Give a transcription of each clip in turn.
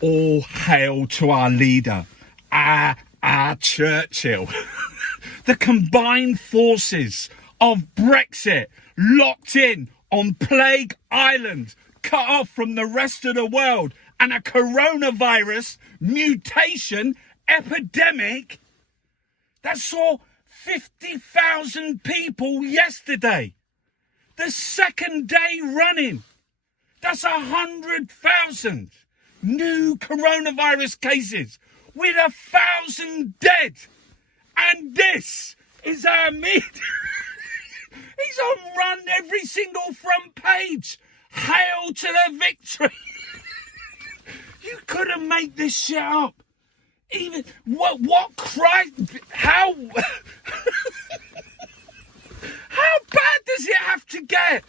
All hail to our leader, our Churchill. The combined forces of Brexit locked in on Plague Island, cut off from the rest of the world, and a coronavirus mutation epidemic that saw 50,000 people yesterday. The second day running. That's 100,000 new coronavirus cases with 1,000 dead. And this is our media. He's on run every single front page. Hail to the victory. You couldn't make this shit up. Even what Christ, how bad does it have to get?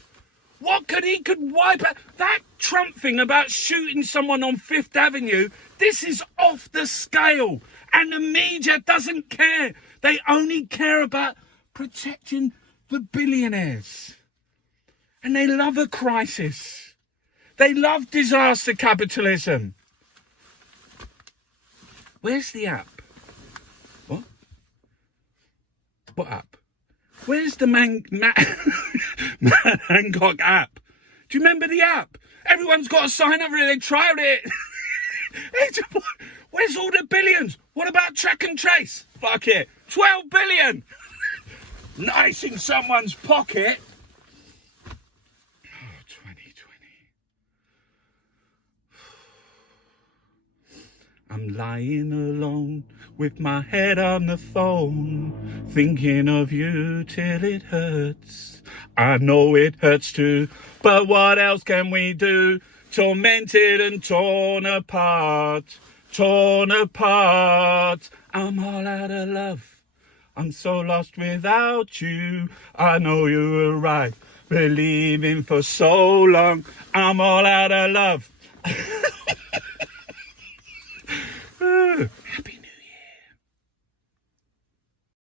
What he could wipe out that Trump thing about shooting someone on Fifth Avenue. This is off the scale, and the media doesn't care. They only care about protecting the billionaires, and they love a crisis. They love disaster capitalism. Where's the app? What? What app? Where's the Man Hancock app? Do you remember the app? Everyone's got to sign up for it. They tried it. Where's all the billions? What about track and trace? Fuck it. 12 billion. Nice in someone's pocket. Oh, 2020. I'm lying alone with my head on the phone, thinking of you till it hurts. I know it hurts too, but what else can we do? Tormented and torn apart, torn apart. I'm all out of love. I'm so lost without you. I know you were right, believing for so long. I'm all out of love. Happy